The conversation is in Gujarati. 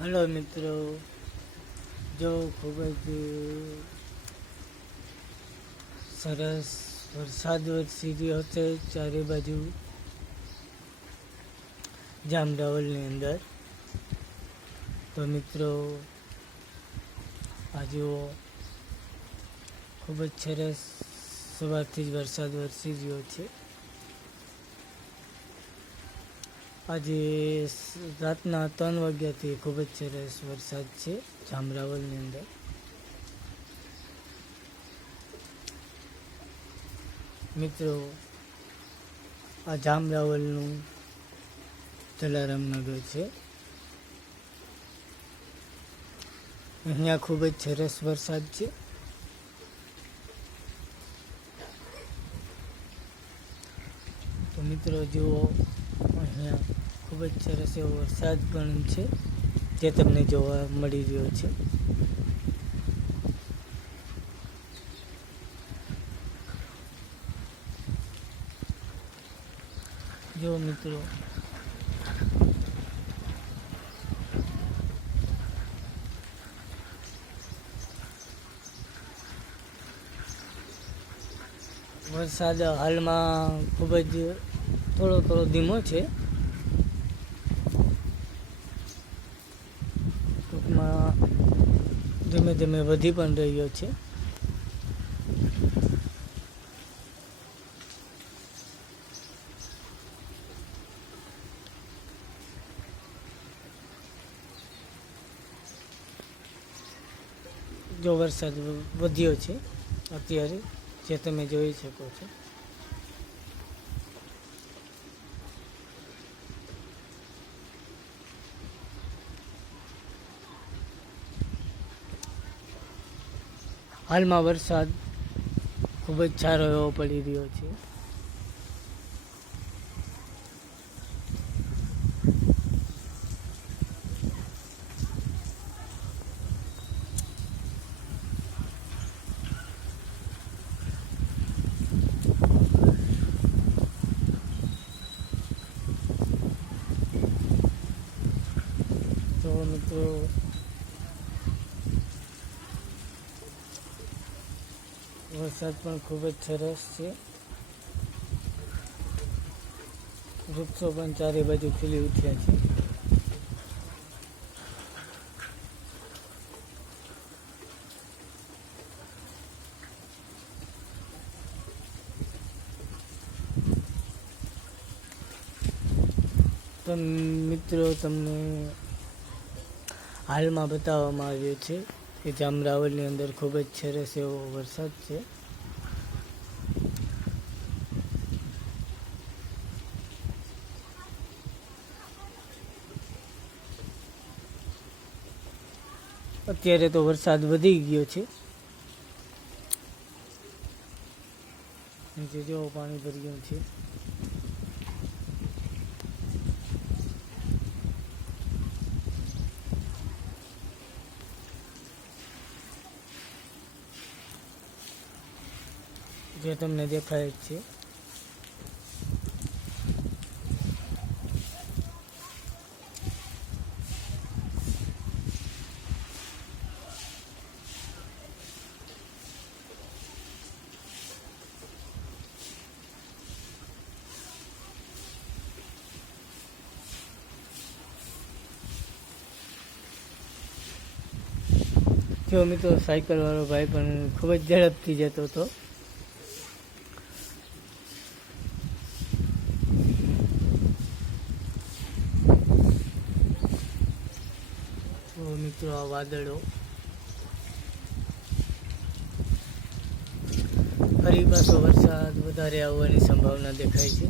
હલો મિત્રો, જો ખૂબ જ સરસ વરસાદ વરસી રહ્યો છે ચારે બાજુ જામડાવલની અંદર. તો મિત્રો આજુઓ ખૂબ જ સરસ સવારથી જ વરસાદ વરસી રહ્યો છે. આજે રાતના ત્રણ વાગ્યાથી ખૂબ જ સરસ વરસાદ છે જામરાવલની અંદર. મિત્રો, આ જામરાવલનું જલારામ નગર છે. અહીંયા ખૂબ જ સરસ વરસાદ છે. તો મિત્રો, જુઓ, અહીંયા ખૂબ જ સરસ એવો વરસાદ પણ છે, જે તમને જોવા મળી રહ્યો છે. જો મિત્રો, વરસાદ હાલમાં ખૂબ જ થોડો થોડો ધીમો છે ધીમે ધીમે વધી પણ રહ્યો છે. જો વરસાદ વધ્યો છે, અત્યારે જે તમે જોઈ શકો છો. હાલમાં વરસાદ ખૂબ જ સારો એવો પડી રહ્યો છે તો મિત્રો વરસાદ પણ ખૂબ જ સરસ છે. વૃક્ષો પણ ચારે બાજુ ખીલી ઉઠ્યા છે. તો મિત્રો, તમને હાલમાં બતાવવામાં આવ્યું છે કે જામરાવલની અંદર ખૂબ જ સરસ એવો વરસાદ છે. અત્યારે તો વરસાદ વધી ગયો છે. નીચે જેવો પાણી ભરી ગયું છે. જે તમને દેખાય જ છે જો મિત્રો સાયકલ વાળો ભાઈ પણ ખૂબ જ ઝડપથી જતો હતો મિત્રો આ વાદળો ફરી પાછો વરસાદ વધારે આવવાની સંભાવના દેખાય છે.